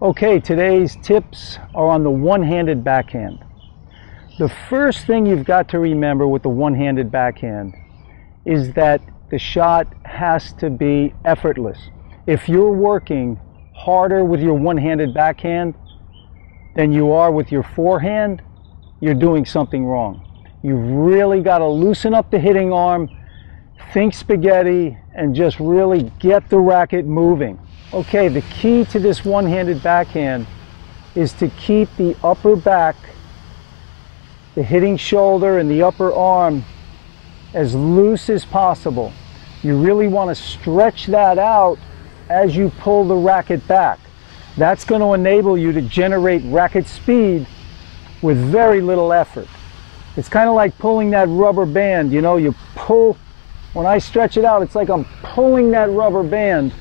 Okay, today's tips are on the one-handed backhand. The first thing you've got to remember with the one-handed backhand is that the shot has to be effortless. If you're working harder with your one-handed backhand than you are with your forehand, you're doing something wrong. You've really got to loosen up the hitting arm, think spaghetti, and just really get the racket moving. Okay, the key to this one-handed backhand is to keep the upper back, the hitting shoulder, and the upper arm as loose as possible. You really want to stretch that out as you pull the racket back. That's going to enable you to generate racket speed with very little effort. It's kind of like pulling that rubber band. You know, you pull, when I stretch it out, it's like I'm pulling that rubber band.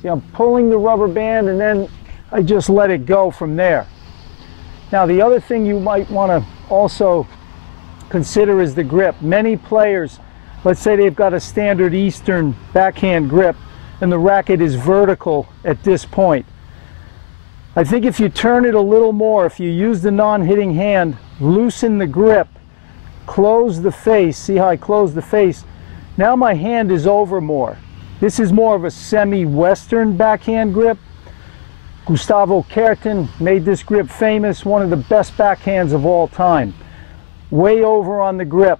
See, I'm pulling the rubber band and then I just let it go from there. Now, the other thing you might want to also consider is the grip. Many players, let's say they've got a standard Eastern backhand grip and the racket is vertical at this point. I think if you turn it a little more, if you use the non-hitting hand, loosen the grip, close the face, see how I close the face? Now my hand is over more. This is more of a semi-Western backhand grip. Gustavo Kuerten made this grip famous, one of the best backhands of all time. Way over on the grip,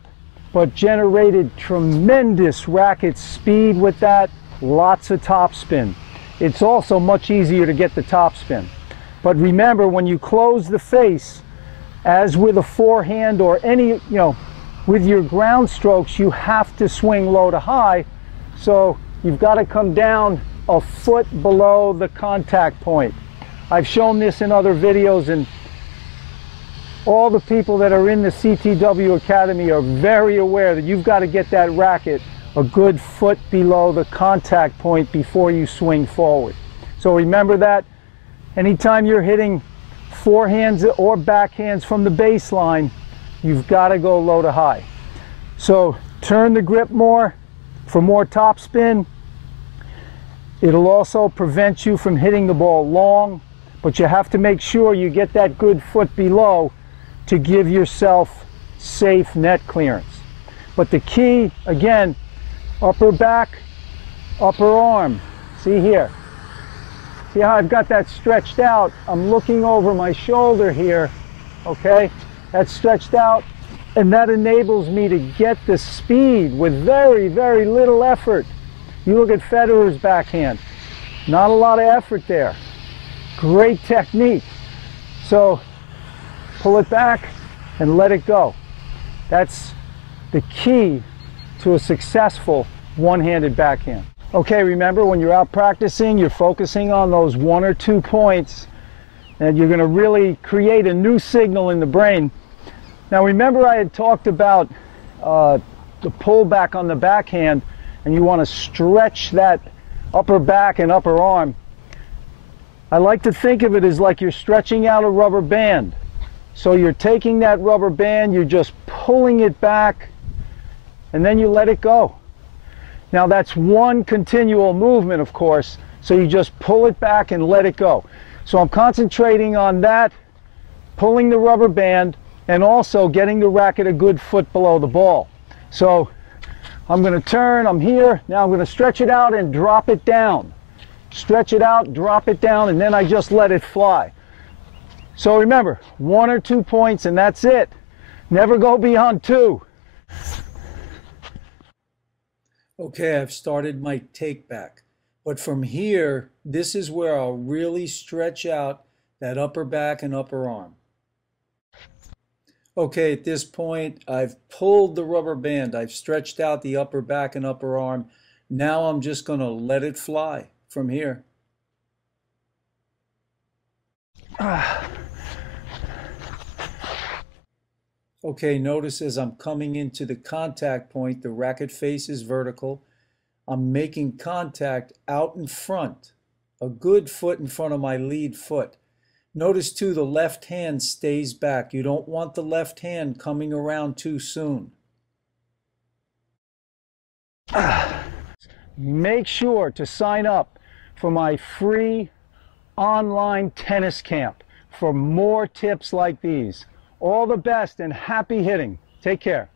but generated tremendous racket speed with that, lots of topspin. It's also much easier to get the topspin. But remember, when you close the face, as with a forehand or any, with your ground strokes, you have to swing low to high. So you've got to come down a foot below the contact point. I've shown this in other videos, and all the people that are in the CTW Academy are very aware that you've got to get that racket a good foot below the contact point before you swing forward. So remember that. Anytime you're hitting forehands or backhands from the baseline, you've got to go low to high. So turn the grip more for more topspin. It'll also prevent you from hitting the ball long, but you have to make sure you get that good foot below to give yourself safe net clearance. But the key, again, upper back, upper arm. See here. See how I've got that stretched out? I'm looking over my shoulder here, okay? That's stretched out, and that enables me to get the speed with very, very little effort. You look at Federer's backhand, not a lot of effort there. Great technique. So pull it back and let it go. That's the key to a successful one-handed backhand. Okay, remember, when you're out practicing, you're focusing on those 1 or 2 points, and you're going to really create a new signal in the brain. Now remember, I had talked about the pullback on the backhand, and you want to stretch that upper back and upper arm. I like to think of it as like you're stretching out a rubber band. So you're taking that rubber band, you're just pulling it back, and then you let it go. Now that's one continual movement, of course, so you just pull it back and let it go. So I'm concentrating on that, pulling the rubber band, and also getting the racket a good foot below the ball. So I'm going to turn, I'm here, now I'm going to stretch it out and drop it down. Stretch it out, drop it down, and then I just let it fly. So remember, 1 or 2 points and that's it. Never go beyond 2. Okay, I've started my take back, but from here, this is where I'll really stretch out that upper back and upper arm. Okay, at this point, I've pulled the rubber band, I've stretched out the upper back and upper arm. Now I'm just going to let it fly from here. Okay, notice as I'm coming into the contact point, the racket face is vertical. I'm making contact out in front, a good foot in front of my lead foot. Notice too, the left hand stays back. You don't want the left hand coming around too soon. Make sure to sign up for my free online tennis camp for more tips like these. All the best and happy hitting. Take care.